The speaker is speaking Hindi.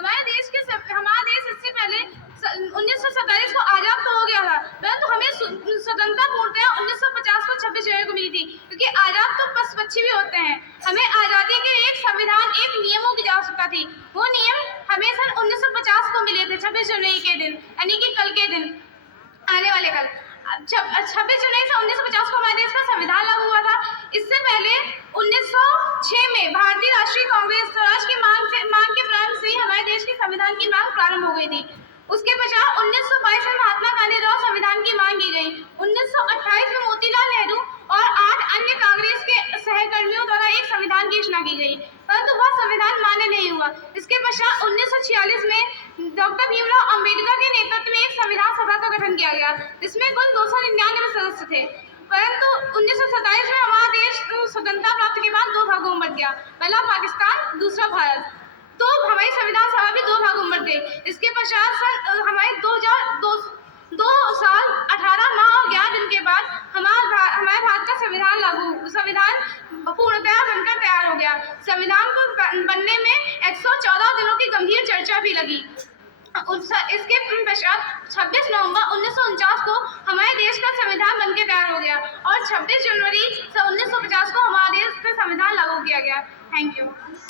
हमारा देश इससे पहले 1947 को आज़ाद तो हो गया था, परंतु हमें स्वतंत्रता पूर्णतया 1950 को 26 जनवरी को मिली थी, क्योंकि आज़ाद तो पशु-पक्षी भी होते हैं। हमें आज़ादी के एक संविधान, एक नियमों की आवश्यकता थी। वो नियम हमें सन 1950 को मिले थे 26 जनवरी के दिन, यानी कि कल के दिन, आने वाले कल। 26 जनवरी से 1950 को हमारे देश का संविधान लागू हुआ था। इससे पहले 1906 में भारतीय राष्ट्रीय कांग्रेस स्वराज की मांग के प्रारंभ से ही हमारे देश के संविधान की मांग प्रारंभ हो गई थी। उसके पश्चात 1922 में महात्मा गांधी द्वारा संविधान की मांग की गई। 1928 में मोतीलाल नेहरू और 8 अन्य कांग्रेस के सहकर्मियों द्वारा एक संविधान की रचना की गई, परंतु वह संविधान मान्य नहीं हुआ। इसके पश्चात 1946 में डॉक्टर भीमराव अम्बेडकर के नेतृत्व में एक संविधान सभा का गठन किया गया, जिसमें कुल 299 सदस्य थे। परंतु 1947 में हमारा देश स्वतंत्रता प्राप्ति के बाद 2 भागों में बंट गया, पहला पाकिस्तान, दूसरा भारत। तो हमारी संविधान सभा भी 2 भागों में बंट गई। इसके पश्चात हमारे 2 साल 18 माह और 11 दिन के बाद हमारे भारत का संविधान पूर्णतया बनकर तैयार हो गया। संविधान को बनने में 114 दिनों की गंभीर चर्चा भी लगी। इसके पश्चात 26 नवंबर 1949 को हमारे देश का संविधान बनकर तैयार हो गया और 26 जनवरी 1950 को हमारे देश का संविधान लागू किया गया। Thank you.